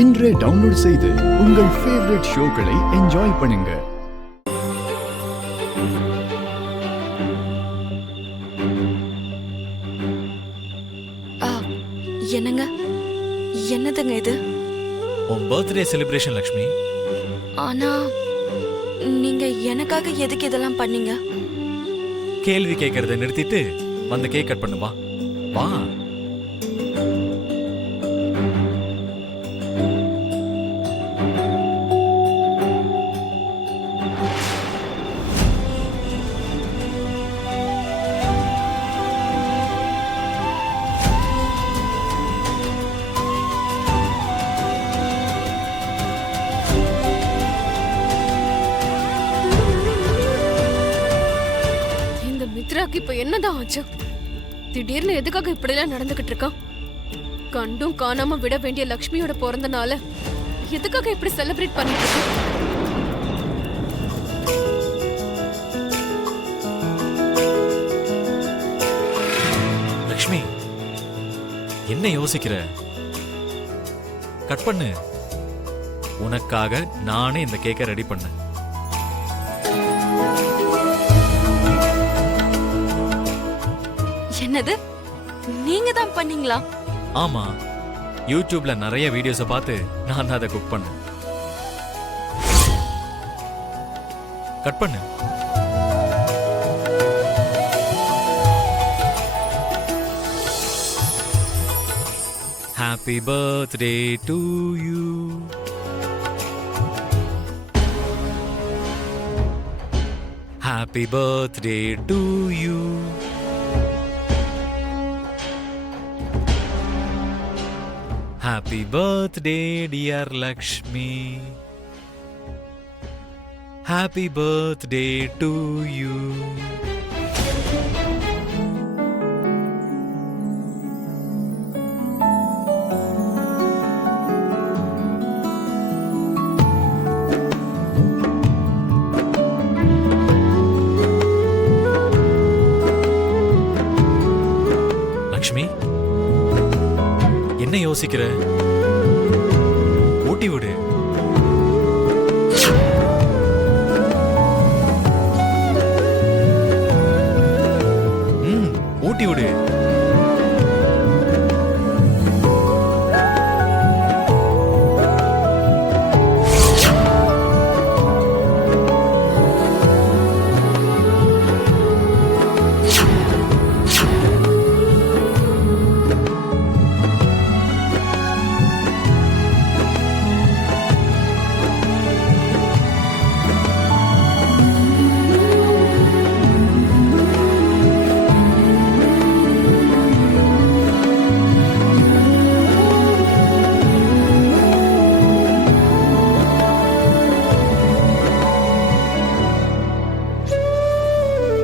இன்றே டவுன்லோட் செய்து உங்கள் ஃபேவரட் ஷோக்களை என்ஜாய் பண்ணுங்க. என்னங்க, என்னதுங்க இது? உன் பர்த்டே செலிப்ரேஷன் லக்ஷ்மி. ஆனா நீங்க எனக்காக எதுக்கு இதெல்லாம் பண்ணீங்க? கேள்வி கேட்கறத நிறுத்திட்டு வந்து கேக் கட் பண்ணுவா. வா. மித்ராக்கு இப்ப என்னதான் ஆச்சு? திடீர்னு எதுக்காக இப்படிலாம் நடந்துகிட்டு இருக்கான்? கண்டும் காணாம விட வேண்டிய லக்ஷ்மியோட பிறந்த நாள எதுக்காக இப்படி செலிப்ரேட் பண்ணிட்டு இருக்கான்? லக்ஷ்மி, என்ன யோசிக்கிற? கட் பண்ணு. உனக்காக நானே இந்த கேக்கை ரெடி பண்ணேன். என்னது, நீங்க தான் பண்ணீங்களா? ஆமா, யூடியூப்ல நிறைய வீடியோஸை பார்த்து நான் அதை குக் பண்ணேன். கட் பண்ணு. Happy birthday to you. Happy birthday to you. Happy birthday, dear Lakshmi. Happy birthday to you. Lakshmi, என்ன யோசிக்கிற? ஊட்டி விடு. ஊட்டி விடு.